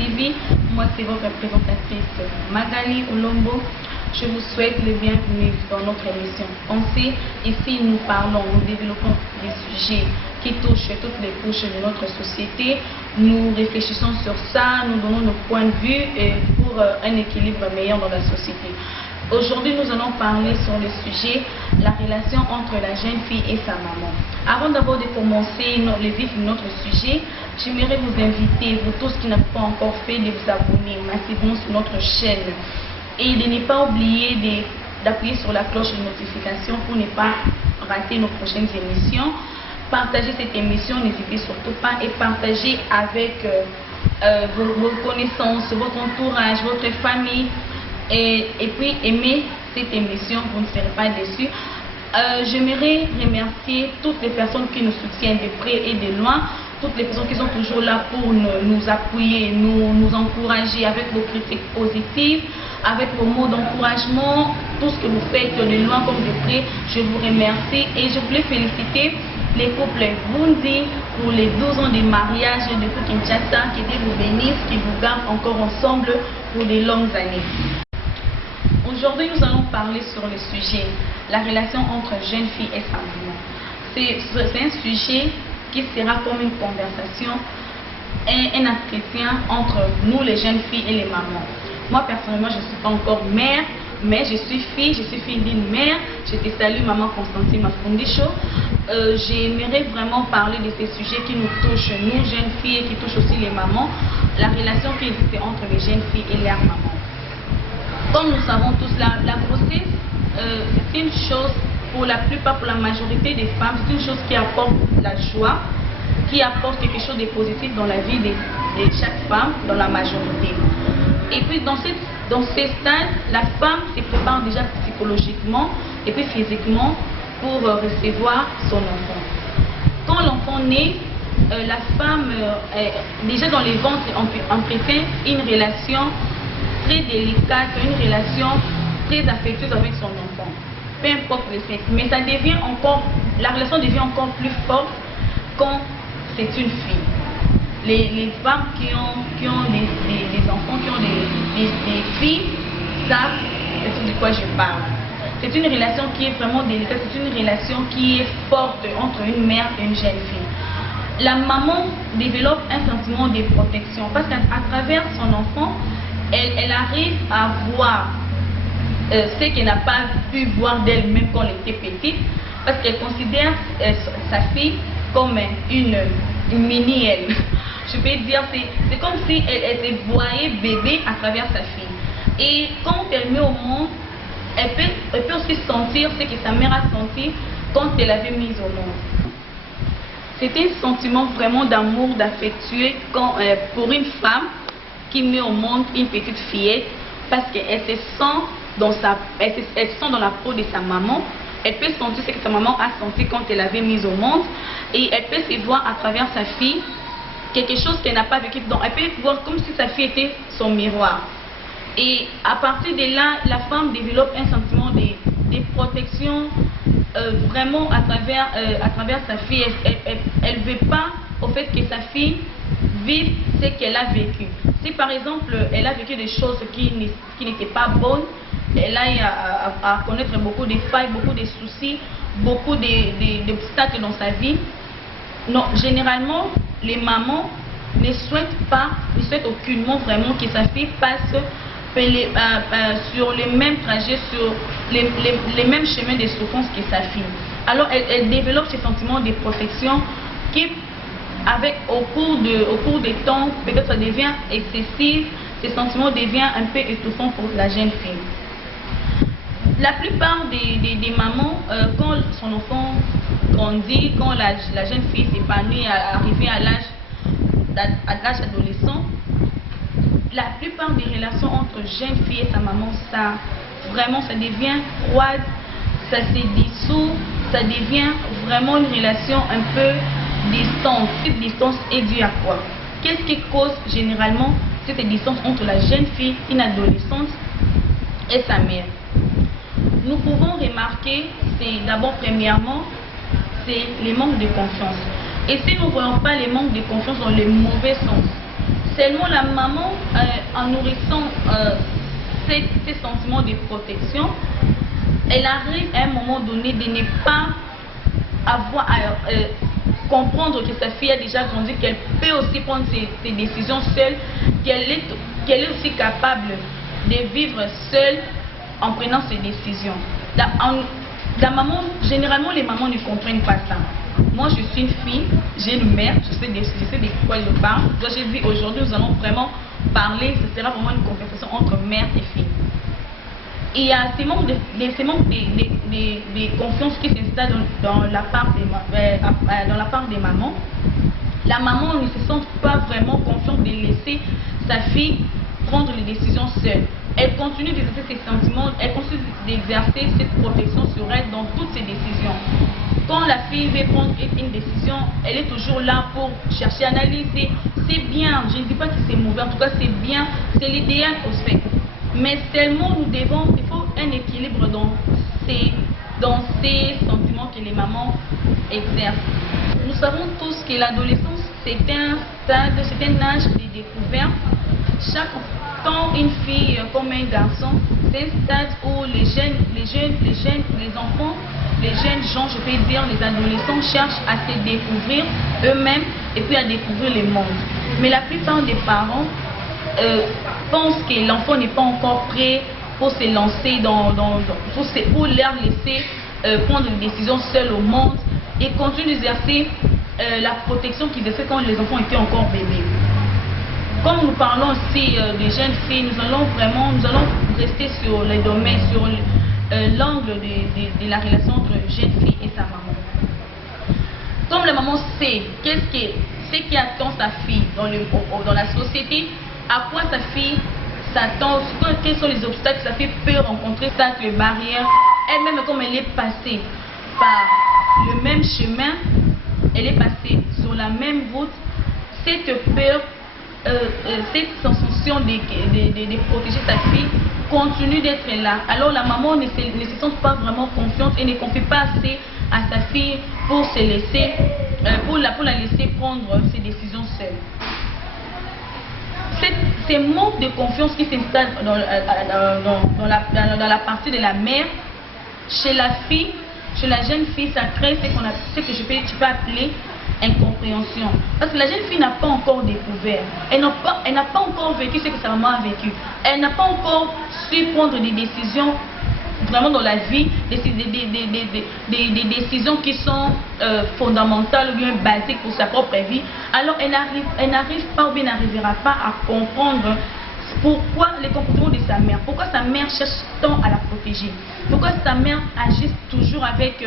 TV. Moi, c'est votre présentatrice Magali Olombo. Je vous souhaite le bienvenu dans notre émission. On sait, ici nous parlons, nous développons des sujets qui touchent toutes les couches de notre société. Nous réfléchissons sur ça, nous donnons nos points de vue pour un équilibre meilleur dans la société. Aujourd'hui, nous allons parler sur le sujet la relation entre la jeune fille et sa maman. Avant d'abord de commencer le vif de notre sujet, j'aimerais vous inviter, vous tous qui n'avez pas encore fait, de vous abonner massivement sur notre chaîne et de ne pas oublier d'appuyer sur la cloche de notification pour ne pas rater nos prochaines émissions. Partagez cette émission, n'hésitez surtout pas, et partagez avec vos connaissances, votre entourage, votre famille. Et puis aimez cette émission, vous ne serez pas déçus. J'aimerais remercier toutes les personnes qui nous soutiennent de près et de loin, toutes les personnes qui sont toujours là pour nous appuyer, nous encourager avec vos critiques positives, avec vos mots d'encouragement, tout ce que vous faites de loin comme de près. Je vous remercie et je voulais féliciter les couples Bundi pour les 12 ans de mariage depuis Kinshasa. Que Dieu vous bénisse, qu'il vous garde encore ensemble pour de longues années. Aujourd'hui, nous allons parler sur le sujet la relation entre jeune fille et sa maman. C'est un sujet qui sera comme une conversation, un entretien entre nous les jeunes filles et les mamans. Moi personnellement, je ne suis pas encore mère, mais je suis fille d'une mère. Je te salue maman Constantine Mafundicho. J'aimerais vraiment parler de ces sujets qui nous touchent, nous jeunes filles, et qui touchent aussi les mamans, la relation qui existe entre les jeunes filles et leurs mamans. Comme nous savons tous, la grossesse, c'est une chose, pour la plupart, pour la majorité des femmes, c'est une chose qui apporte la joie, qui apporte quelque chose de positif dans la vie de chaque femme, dans la majorité. Et puis dans ces stades, la femme se prépare déjà psychologiquement et puis physiquement pour recevoir son enfant. Quand l'enfant naît, la femme, déjà dans les ventres, entretient une relation très délicate, une relation très affectueuse avec son enfant, peu importe le sexe. Mais ça devient encore, la relation devient encore plus forte quand c'est une fille. Les femmes qui ont des enfants, qui ont des filles, savent de quoi je parle. C'est une relation qui est vraiment délicate, c'est une relation qui est forte entre une mère et une jeune fille. La maman développe un sentiment de protection parce qu'à travers son enfant, elle arrive à voir ce qu'elle n'a pas pu voir d'elle-même quand elle était petite, parce qu'elle considère sa fille comme une mini-elle. Je peux dire, c'est comme si elle se voyait bébé à travers sa fille. Et quand elle met au monde, elle peut aussi sentir ce que sa mère a senti quand elle l'avait mise au monde. C'est un sentiment vraiment d'amour, d'affectueux pour une femme qui met au monde une petite fillette, parce qu'elle se sent dans la peau de sa maman. Elle peut sentir ce que sa maman a senti quand elle l'avait mise au monde, et elle peut se voir à travers sa fille quelque chose qu'elle n'a pas vécu. Donc elle peut voir comme si sa fille était son miroir. Et à partir de là, la femme développe un sentiment de protection vraiment à travers sa fille. Elle ne veut pas au fait que sa fille vive ce qu'elle a vécu. Si par exemple elle a vécu des choses qui n'étaient pas bonnes, elle a à connaître beaucoup de failles, beaucoup de soucis, beaucoup d'obstacles dans sa vie. Non, généralement, les mamans ne souhaitent aucunement vraiment que sa fille passe sur les mêmes trajets, sur les mêmes chemins de souffrance que sa fille. Alors elle développe ce sentiment de protection qui, au cours des temps, peut-être ça devient excessif, ce sentiment devient un peu étouffant pour la jeune fille. La plupart des mamans, quand son enfant grandit, quand la jeune fille s'épanouit, arrivée à l'âge adolescent, la plupart des relations entre jeune fille et sa maman, ça devient froide, ça se dissout, ça devient vraiment une relation un peu distante. Cette distance est due à quoi? Qu'est-ce qui cause généralement cette distance entre la jeune fille, une adolescente, et sa mère? Nous pouvons remarquer, c'est d'abord premièrement, c'est les manques de confiance. Et si nous ne voyons pas les manques de confiance dans le mauvais sens, Seulement la maman, en nourrissant ces sentiments de protection, elle arrive à un moment donné de ne pas avoir à comprendre que sa fille a déjà grandi, qu'elle peut aussi prendre ses décisions seule, qu'elle est aussi capable de vivre seule en prenant ses décisions. La maman, généralement les mamans ne comprennent pas ça. Moi je suis une fille, j'ai une mère, je sais de quoi je parle. Donc j'ai dit aujourd'hui nous allons vraiment parler, ce sera vraiment une conversation entre mère et fille. Il y a ces manques de confiance qui s'installent dans la part des mamans. La maman ne se sent pas vraiment confiante de laisser sa fille prendre les décisions seule. Elle continue d'exercer ses sentiments, elle continue d'exercer cette protection sur elle dans toutes ses décisions. Quand la fille veut prendre une décision, elle est toujours là pour chercher à analyser. C'est bien, je ne dis pas que c'est mauvais, en tout cas c'est bien, c'est l'idéal qu'on se fait. Mais seulement il faut un équilibre dans ces sentiments que les mamans exercent. Nous savons tous que l'adolescence c'est un stade, c'est un âge de découverte. Tant une fille comme un garçon, c'est un stade où les enfants, les jeunes gens, je peux dire les adolescents cherchent à se découvrir eux-mêmes et puis à découvrir le monde. Mais la plupart des parents pensent que l'enfant n'est pas encore prêt pour se lancer pour leur laisser prendre des décisions seules au monde et continuer d'exercer la protection qu'ils exerçaient quand les enfants étaient encore bébés. Comme nous parlons aussi des jeunes filles, nous allons rester sur les domaines, sur l'angle de la relation entre jeune fille et sa maman. Comme la maman sait ce qui attend sa fille dans la société, à quoi sa fille s'attend, quels sont les obstacles que sa fille peut rencontrer, les barrières, elle-même comme elle est passée par le même chemin, elle est passée sur la même route, cette peur, cette sensation de protéger sa fille continue d'être là. Alors la maman ne se sent pas vraiment confiante et ne confie pas assez à sa fille pour se laisser, pour la laisser prendre ses décisions seule. Ces manques de confiance qui s'installent dans la partie de la mère, chez la fille, chez la jeune fille, ça crée ce que tu peux appeler incompréhension. Parce que la jeune fille n'a pas encore découvert, elle n'a pas encore vécu ce que sa maman a vécu. Elle n'a pas encore su prendre des décisions vraiment dans la vie, des décisions qui sont fondamentales ou bien basiques pour sa propre vie. Alors elle n'arrive pas ou bien n'arrivera pas à comprendre pourquoi les comportements de sa mère, pourquoi sa mère cherche tant à la protéger, pourquoi sa mère agit toujours avec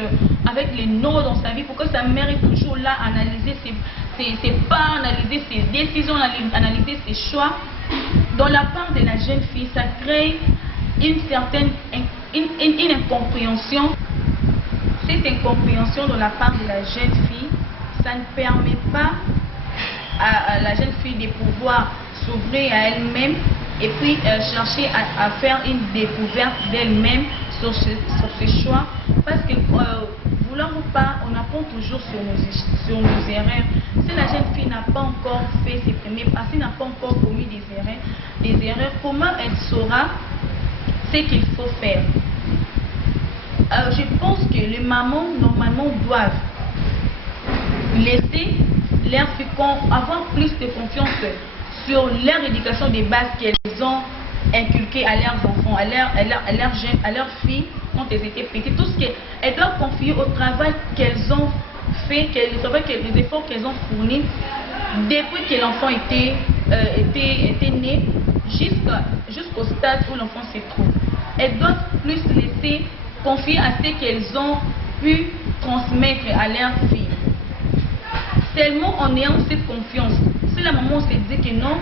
les non dans sa vie, pourquoi sa mère est toujours là à analyser ses pas, analyser ses décisions, analyser ses choix. Dans la part de la jeune fille, ça crée une certaine incompréhension. Cette incompréhension de la part de la jeune fille, ça ne permet pas à la jeune fille de pouvoir s'ouvrir à elle-même et puis chercher à faire une découverte d'elle-même sur ses choix, parce que voulant ou pas, on apprend toujours sur nos erreurs. Si la jeune fille n'a pas encore fait ses premiers pas, si n'a pas encore commis des erreurs, comment elle saura ce qu'il faut faire? Je pense que les mamans normalement doivent laisser leur fille avoir plus de confiance sur leur éducation des bases qu'elles ont inculquées à leurs enfants, à leurs filles quand elles étaient petites. Tout ce qu'elles doivent confier au travail qu'elles ont fait, les efforts qu'elles ont fournis depuis que l'enfant était né jusqu'au stade où l'enfant se trouve. Elles doivent plus laisser confier à ce qu'elles ont pu transmettre à leurs filles. Seulement en ayant cette confiance, si la maman se dit que non,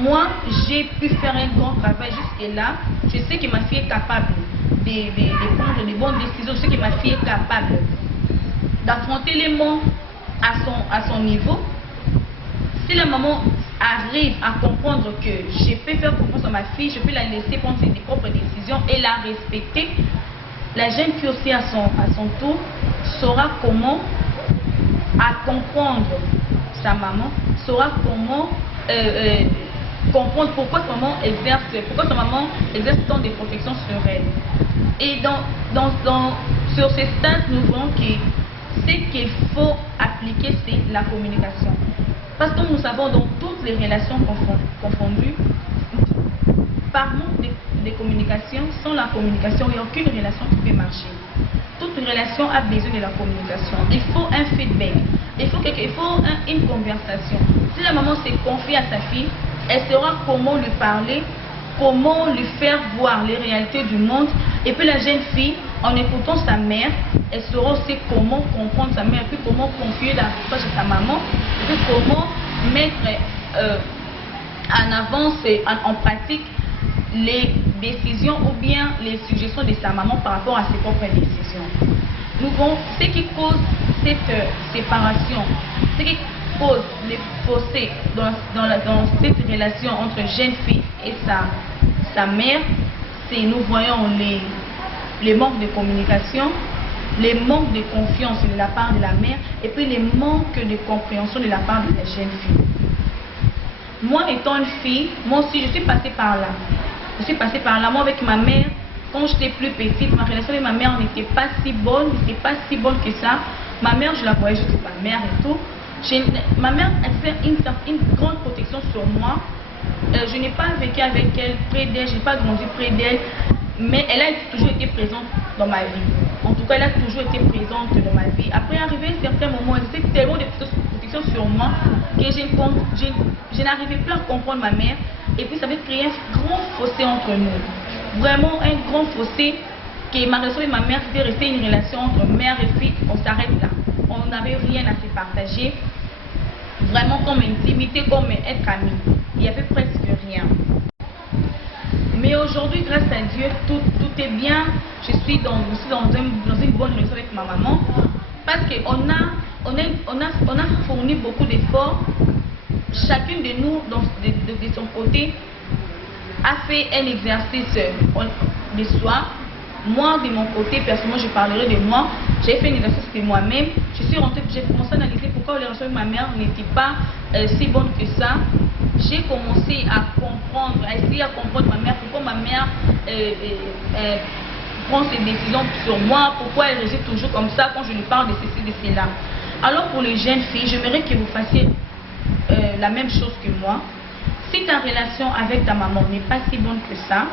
moi j'ai pu faire un grand travail jusque-là, je sais que ma fille est capable de prendre de bonnes décisions, je sais que ma fille est capable d'affronter les mondes à son niveau. Si la maman arrive à comprendre que je peux faire confiance à ma fille, je peux la laisser prendre ses propres décisions et la respecter, la jeune fille aussi à son tour saura comment à comprendre sa maman, saura comment comprendre pourquoi sa maman exerce tant de protection sur elle. Et sur ces stades, nous voyons que ce qu'il faut appliquer, c'est la communication. Parce que nous savons dans toutes les relations confondues, par manque de communication, sans la communication, il n'y a aucune relation qui peut marcher. Toute relation a besoin de la communication. Il faut un feedback. Il faut une conversation. Si la maman se confie à sa fille, elle saura comment lui parler, comment lui faire voir les réalités du monde. Et puis la jeune fille, en écoutant sa mère, elle saura aussi comment comprendre sa mère, et puis comment confier la tâche à sa maman, et puis comment mettre en avance et en pratique les décisions ou bien les suggestions de sa maman par rapport à ses propres décisions. Nous voyons ce qui cause cette séparation, ce qui cause les fossés dans cette relation entre jeune fille et sa mère, c'est nous voyons les manques de communication, les manques de confiance de la part de la mère et puis les manques de compréhension de la part de la jeune fille. Moi étant une fille, moi aussi je suis passée par là. Moi avec ma mère, quand j'étais plus petite, ma relation avec ma mère n'était pas si bonne, que ça. Ma mère, je la voyais juste ma mère et tout. Ma mère a fait une grande protection sur moi. Je n'ai pas vécu avec elle, près d'elle, je n'ai pas grandi près d'elle, mais elle a toujours été présente dans ma vie. En tout cas, elle a toujours été présente dans ma vie. Après, arrivé à un certain moment, elle était tellement de protection sur moi que je n'arrivais plus à comprendre ma mère. Et puis, ça avait créé un grand fossé entre nous. Vraiment un grand fossé, que ma relation avec ma mère, c'était resté une relation entre mère et fille. On s'arrête là. On n'avait rien à se partager. Vraiment comme intimité, comme être amis. Il n'y avait presque rien. Mais aujourd'hui, grâce à Dieu, tout est bien. Je suis dans une bonne relation avec ma maman. Parce qu'on a fourni beaucoup d'efforts. Chacune de nous, de son côté, a fait un exercice de soi. Moi, de mon côté, personnellement, je parlerai de moi. J'ai fait un exercice de moi-même. J'ai commencé à analyser pourquoi la relation avec ma mère n'était pas si bonne que ça. J'ai commencé à essayer à comprendre ma mère, pourquoi ma mère prend ses décisions sur moi, pourquoi elle réagit toujours comme ça quand je lui parle de ceci, de cela. Alors pour les jeunes filles, j'aimerais que vous fassiez la même chose que moi. Si ta relation avec ta maman n'est pas si bonne que ça,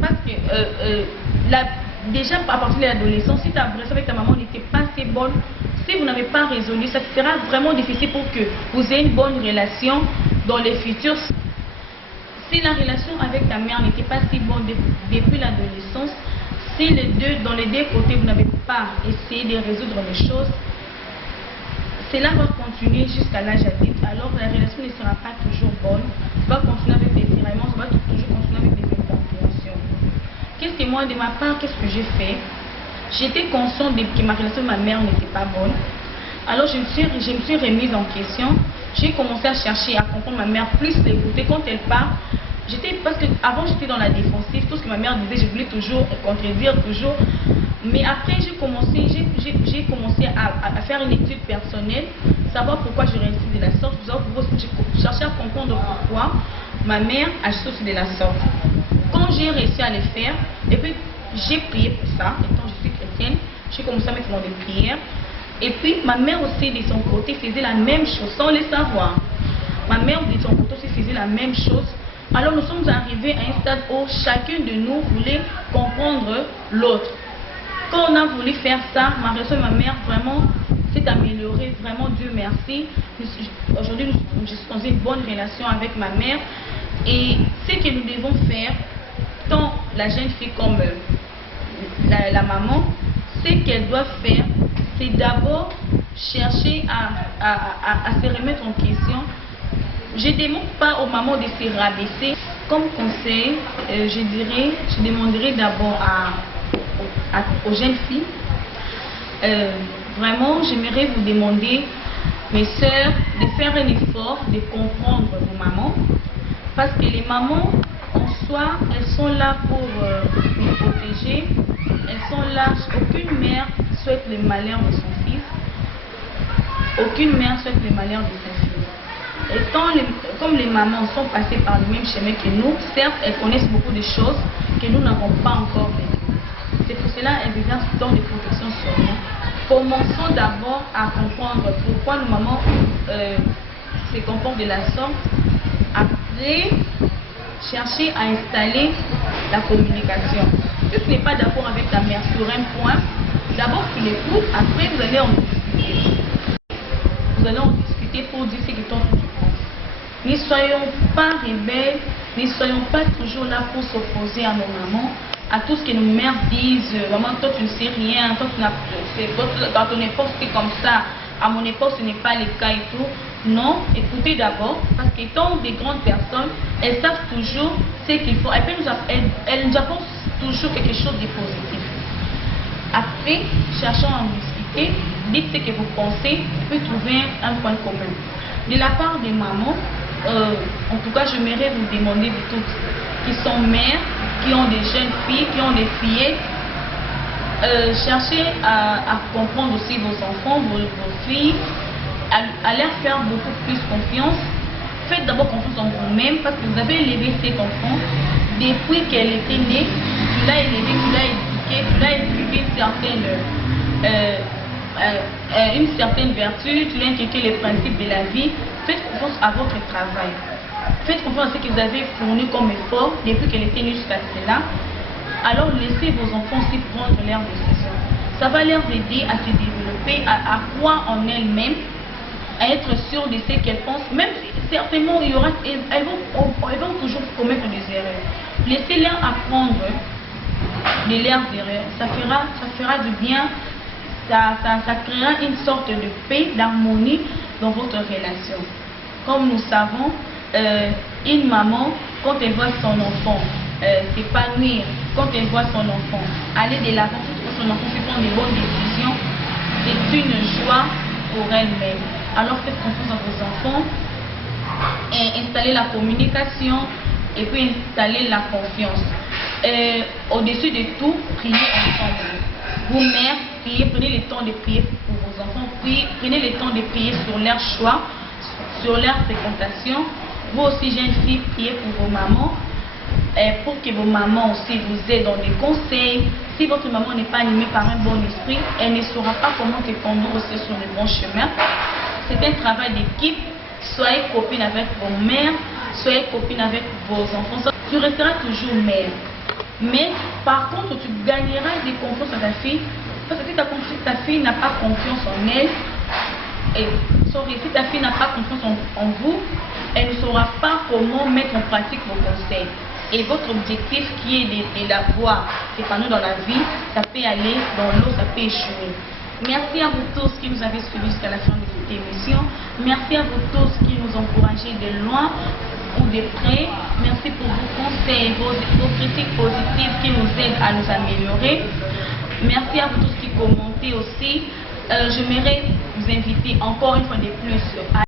parce que déjà à partir de l'adolescence, si ta relation avec ta maman n'était pas si bonne, si vous n'avez pas résolu, ça sera vraiment difficile pour que vous ayez une bonne relation dans les futurs. Si la relation avec ta mère n'était pas si bonne depuis l'adolescence, si dans les deux côtés vous n'avez pas essayé de résoudre les choses, cela va continuer jusqu'à l'âge adulte. Alors la relation ne sera pas toujours bonne. Ça va continuer avec des tiraillements, ça va toujours continuer avec des incompréhensions. Qu'est-ce que moi, de ma part, qu'est-ce que j'ai fait? J'étais consciente que ma relation avec ma mère n'était pas bonne. Alors je me suis remise en question. J'ai commencé à chercher à comprendre ma mère, plus l'écouter quand elle parle. Parce que avant j'étais dans la défensive, tout ce que ma mère disait, je voulais toujours contredire, toujours. Mais après j'ai commencé à faire une étude personnelle, savoir pourquoi je réagis de la sorte. J'ai cherché à comprendre pourquoi ma mère agit aussi de la sorte. Quand j'ai réussi à le faire, et puis j'ai prié pour ça, étant je suis chrétienne, j'ai commencé à mettre dans des prières. Et puis ma mère aussi de son côté faisait la même chose sans le savoir. Ma mère de son côté aussi faisait la même chose. Alors nous sommes arrivés à un stade où chacun de nous voulait comprendre l'autre. Quand on a voulu faire ça, ma relation avec ma mère vraiment s'est améliorée, vraiment Dieu merci. Aujourd'hui je suis dans une bonne relation avec ma mère. Et ce que nous devons faire, tant la jeune fille comme la maman, ce qu'elle doit faire, c'est d'abord chercher à se remettre en question. Je ne demande pas aux mamans de se rabaisser. Comme conseil, je demanderai d'abord aux jeunes filles. Vraiment, j'aimerais vous demander, mes sœurs, de faire un effort de comprendre vos mamans. Parce que les mamans, en soi, elles sont là pour nous protéger. Elles sont là. Aucune mère souhaite le malheur de son fils. Aucune mère souhaite le malheur de son fils. comme les mamans sont passées par le même chemin que nous, certes, elles connaissent beaucoup de choses que nous n'avons pas encore vécues. C'est pour cela qu'elles exercent tant de protection sur nous. Commençons d'abord à comprendre pourquoi nos mamans se comportent de la sorte. Après, chercher à installer la communication. Si tu n'es pas d'accord avec ta mère sur un point, d'abord tu l'écoutes, après vous allez en discuter. Vous allez en discuter pour dire ce que toi tu penses. Ne soyons pas rebelles, ne soyons pas toujours là pour s'opposer à nos mamans, à tout ce que nos mères disent. Maman, toi tu ne sais rien, toi tu n'as dans ton époque c'était comme ça, à mon époque ce n'est pas le cas et tout. Non, écoutez d'abord, parce qu'étant des grandes personnes, elles savent toujours ce qu'il faut. Elles nous apportent toujours quelque chose de positif. Après, cherchons à en discuter, dites ce que vous pensez, puis trouver un point commun. De la part des mamans, en tout cas, j'aimerais vous demander de toutes qui sont mères, qui ont des jeunes filles, qui ont des fillettes, cherchez à comprendre aussi vos enfants, vos filles, à leur faire beaucoup plus confiance. Faites d'abord confiance en vous-même parce que vous avez élevé cet enfant depuis qu'elle était née. Tu l'as élevé, tu l'as éduqué une certaine vertu, tu lui as inculqué les principes de la vie. Faites confiance à votre travail. Faites confiance à ce que vous avez fourni comme effort depuis qu'elle était née jusqu'à cela. Alors laissez vos enfants aussi prendre leurs décisions. Ça va leur aider à se développer, à croire en elles-mêmes, à être sûres de ce qu'elles pensent. Même si certainement elles vont toujours commettre des erreurs. Laissez-les apprendre de leurs erreurs. Ça fera du bien. Ça créera une sorte de paix, d'harmonie dans votre relation. Comme nous savons, une maman, quand elle voit son enfant s'épanouir, quand elle voit son enfant aller de l'avant, quand son enfant fait prendre de bonnes décisions, c'est une joie pour elle-même. Alors faites confiance à vos enfants et installez la communication et puis installez la confiance. Au-dessus de tout, priez ensemble. Vous mères, priez, prenez le temps de prier pour vos enfants, prenez le temps de prier sur leur choix, sur leur fréquentation. Vous aussi, jeunes filles, priez pour vos mamans, pour que vos mamans aussi vous aident dans des conseils. Si votre maman n'est pas animée par un bon esprit, elle ne saura pas comment te conduire aussi sur le bon chemin. C'est un travail d'équipe. Soyez copine avec vos mères, soyez copine avec vos enfants. Tu resteras toujours mère. Mais par contre, tu gagneras des confiance à ta fille. Parce que si ta fille n'a pas confiance en elle, si ta fille n'a pas confiance en vous, elle ne saura pas comment mettre en pratique vos conseils. Et votre objectif qui est de la voir s'épanouir dans la vie, ça peut aller dans l'eau, ça peut échouer. Merci à vous tous qui nous avez suivis jusqu'à la fin de cette émission. Merci à vous tous qui nous encouragez de loin ou de près. Merci pour vos conseils, vos critiques positives qui nous aident à nous améliorer. Merci à vous tous qui commentez aussi. J'aimerais vous inviter encore une fois de plus à